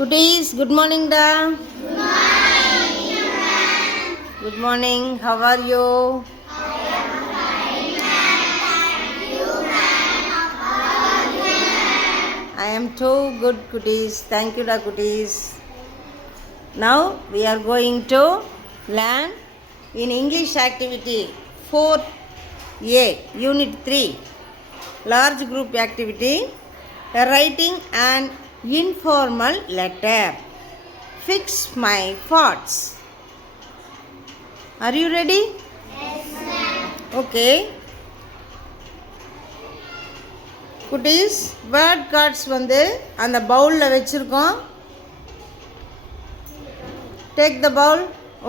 Kutis, good morning, da. Good morning. How are you? I am too good, Kutis. Thank you, da, Kutis. Now we are going to learn in English activity 4A, Unit 3, large group activity, writing an informal letter. Fix my thoughts. Are you ready? Yes, ma'am. Okay. குட்டீஸ் word cards வந்து அந்த பவுலில் வச்சுருக்கோம். Take the bowl.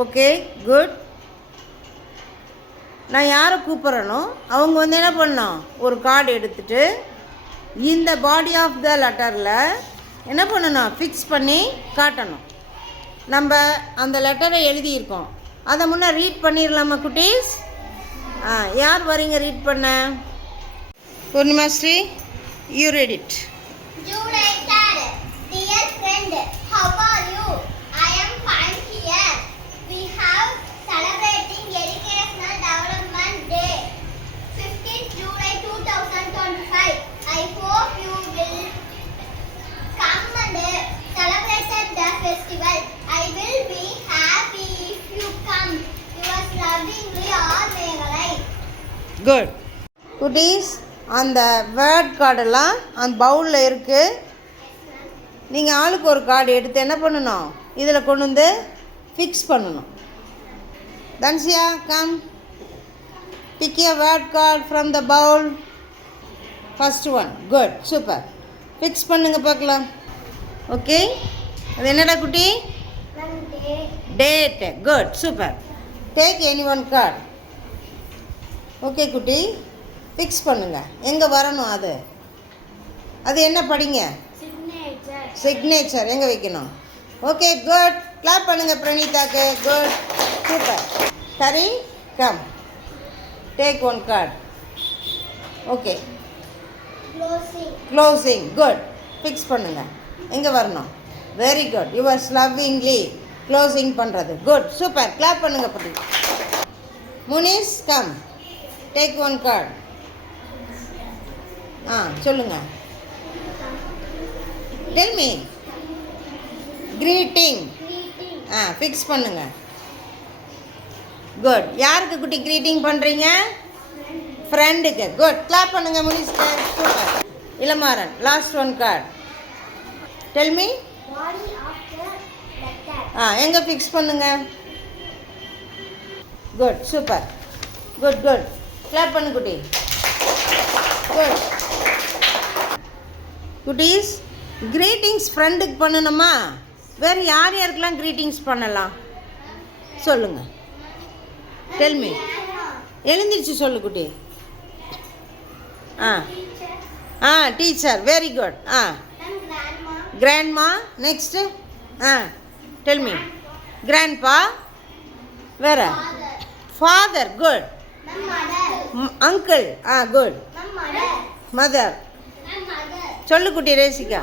Okay, good. நான் யாரை கூப்பிட்றனோ அவங்க வந்து என்ன பண்ணணும், ஒரு கார்டு எடுத்துகிட்டு இந்த பாடி ஆஃப் த லெட்டரில் என்ன பண்ணணும், ஃபிக்ஸ் பண்ணி காட்டணும். நம்ம அந்த லெட்டரை எழுதியிருக்கோம், அதை முன்னே ரீட் பண்ணிடலாமா குட்டீஸ்? யார் வரீங்க ரீட் பண்ண? Purnima Sri, you read it. July 3rd. Dear friend, how are you? I am fine here. We have celebrating Educational Development Day, 15th July 2025. I hope you will come and celebrate the festival. I will be happy if you come. Yours lovingly, R. Megalai. Good. குட்டீஸ், அந்த word கார்டெல்லாம் அந்த பவுலில் இருக்குது. நீங்கள் ஆளுக்கு ஒரு card எடுத்து என்ன பண்ணணும், இதில் கொண்டு வந்து ஃபிக்ஸ் பண்ணணும். Thansiya, come, pick a word card from the bowl. First one. Good, super. Fix பண்ணுங்க பார்க்கலாம். ஓகே, அது என்னடா குட்டி? Date. Good, super. Take any one card. Okay குட்டி, ஃபிக்ஸ் பண்ணுங்க. எங்கே வரணும் அது? அது என்ன படிங்க? சிக்னேச்சர் எங்கே வைக்கணும்? Okay, good. கிளாப் பண்ணுங்க பிரணீதாக்கு. Good, super. சரி, come, take one card. Okay, closing. Good, fix பண்ணுங்க. எங்கே வரணும்? Very good. Yours lovingly closing பண்ணுறது. Good, super. கிளாப் பண்ணுங்க படி. Munis, come, take one card. சொல்லுங்க. Tell me. கிரீட்டிங். ஃபிக்ஸ் பண்ணுங்க. குட். யாருக்கு குட்டி கிரீட்டிங் பண்ணுறீங்க? ஃப்ரெண்டுக்கு. குட், கிளாப் பண்ணுங்க முனிஸ்க்கு. Super. Ilamaran, last one card. Tell me. எங்கே ஃபிக்ஸ் பண்ணுங்க? Good, super. Good, good. Clap பண்ணு குட்டி. குட். குட்டீஸ், க்ரீட்டிங்ஸ் ஃப்ரெண்டுக்கு பண்ணணுமா? வேறு யார் யாருக்கெல்லாம் க்ரீட்டிங்ஸ் பண்ணலாம் சொல்லுங்கள். டெல்மி. எழுந்திரிச்சு சொல்லு குட்டி. Teacher. Very good. Grandma. Next. Tell me. Grandpa. வேறு? Father. Good. Uncle. Good. Mother. சொல்லு குட்டி. ரேசிகா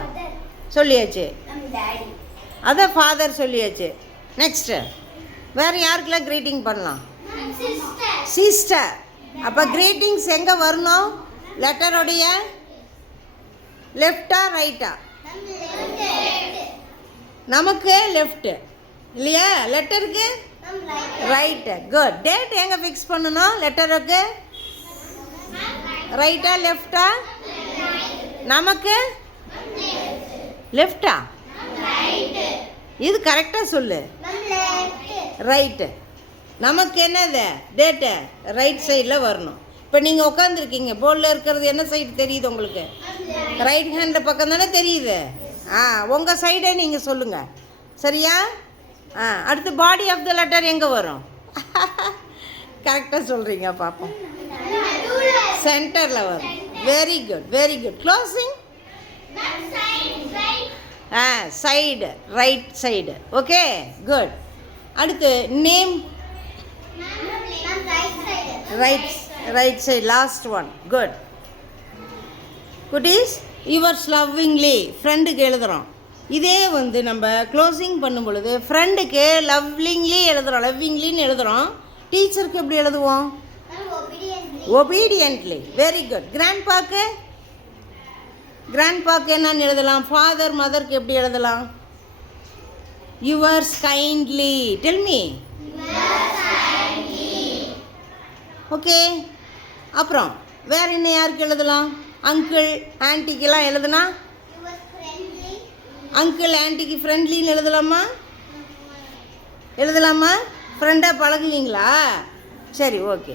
சொல்லியாச்சு. அதான் ஃபாதர் சொல்லியாச்சு. நெக்ஸ்ட்டு வேறு யாருக்கெல்லாம் க்ரீட்டிங் பண்ணலாம்? சிஸ்டர். அப்போ க்ரீட்டிங்ஸ் எங்கே வரணும்? லெட்டருடைய லெஃப்டா ரைட்டா? நமக்கு லெஃப்ட்டு இல்லையா? லெட்டருக்கு ரைட்டு. குட். டேட் எங்கே ஃபிக்ஸ் பண்ணணும்? லெட்டருக்கு ரைட்டா லெஃப்டா? நமக்கு லெஃப்டா? இது கரெக்டாக சொல்லு. ரைட்டு. நமக்கு என்னது? டேட்டு ரைட் சைடில் வரணும். இப்போ நீங்கள் உட்காந்துருக்கீங்க, போர்டில் இருக்கிறது என்ன சைடு தெரியுது உங்களுக்கு? ரைட் ஹேண்டில் பக்கம் தானே தெரியுது. உங்கள் சைடே நீங்கள் சொல்லுங்கள். சரியா? அடுத்து பாடி ஆஃப் த லெட்டர் எங்கே வரும்? கரெக்டாக சொல்கிறீங்க, பார்ப்போம். சென்டரில் வரும். Very good, very good. Closing. Side, right side. Okay, good. அடுத்து name. Right side, last one. Good. குட்டீஸ், யுவர்ஸ் லவ்விங்லி ஃப்ரெண்டுக்கு எழுதுகிறோம். இதே வந்து நம்ம க்ளோசிங் பண்ணும் பொழுது ஃப்ரெண்டுக்கு லவ்லிங்லி எழுதுகிறோம், லவ்விங்லின்னு எழுதுகிறோம். டீச்சருக்கு எப்படி எழுதுவோம்? ஒபீடியன்ட்லி. Very good. கிராண்ட்பாக்கு என்னன்னு எழுதலாம்? ஃபாதர் மதருக்கு எப்படி எழுதலாம்? Yours kindly. Tell me. Okay. அப்புறம் வேறு என்ன யாருக்கு எழுதலாம்? அங்கிள் ஆன்ட்டிக்கெல்லாம் எழுதுனா அங்கிள் ஆன்ட்டிக்கு ஃப்ரெண்ட்லின்னு எழுதலாமா? ஃப்ரெண்டாக பழகுவீங்களா? சரி, ஓகே.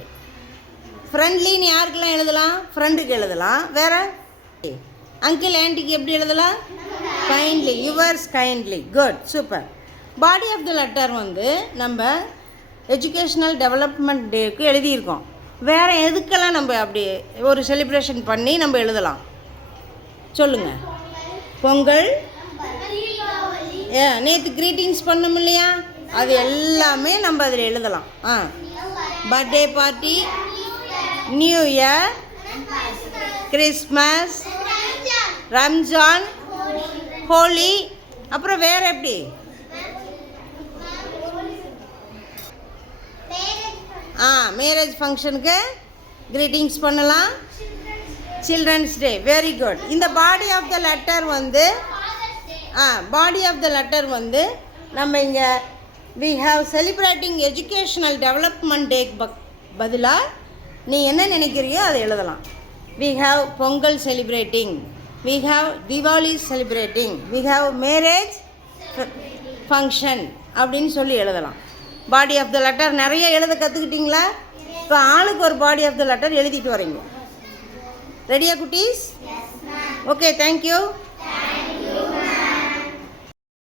ஃப்ரெண்ட்லின்னு யாருக்கெல்லாம் எழுதலாம்? ஃப்ரெண்டுக்கு எழுதலாம். வேறு அங்கிள் ஆன்ட்டிக்கு எப்படி எழுதலாம்? Kindly. Yours kindly. Good, super. Body of the letter வந்து நம்ம எஜுகேஷ்னல் டெவலப்மெண்ட் டேக்கு எழுதியிருக்கோம். வேறு எதுக்கெல்லாம் நம்ம அப்படி ஒரு செலிப்ரேஷன் பண்ணி நம்ம எழுதலாம் சொல்லுங்கள்? பொங்கல், நேற்று க்ரீட்டிங்ஸ் பண்ணோம் இல்லையா, அது எல்லாமே நம்ம அதில் எழுதலாம். Birthday party, new year, Christmas, Ramzan, Holi. அப்புறம் வேறு எப்படி? மேரேஜ் ஃபங்க்ஷனுக்கு க்ரீட்டிங்ஸ் பண்ணலாம். Children's day. Very good. இந்த பாடி ஆஃப் த லெட்டர் வந்து நம்ம இங்கே we have celebrating educational development டேக்கு பதிலாக நீ என்ன நினைக்கிறியோ அதை எழுதலாம். We have Pongal celebrating, we have Deepavali celebrating, we have marriage function அப்படின்னு சொல்லி எழுதலாம். பாடி ஆஃப் த லெட்டர் நிறைய எழுத கற்றுக்கிட்டிங்களா? இப்போ ஆளுக்கு ஒரு பாடி ஆஃப் த லெட்டர் எழுதிட்டு வரீங்க. ரெடியா குட்டீஸ்? Okay, thank you.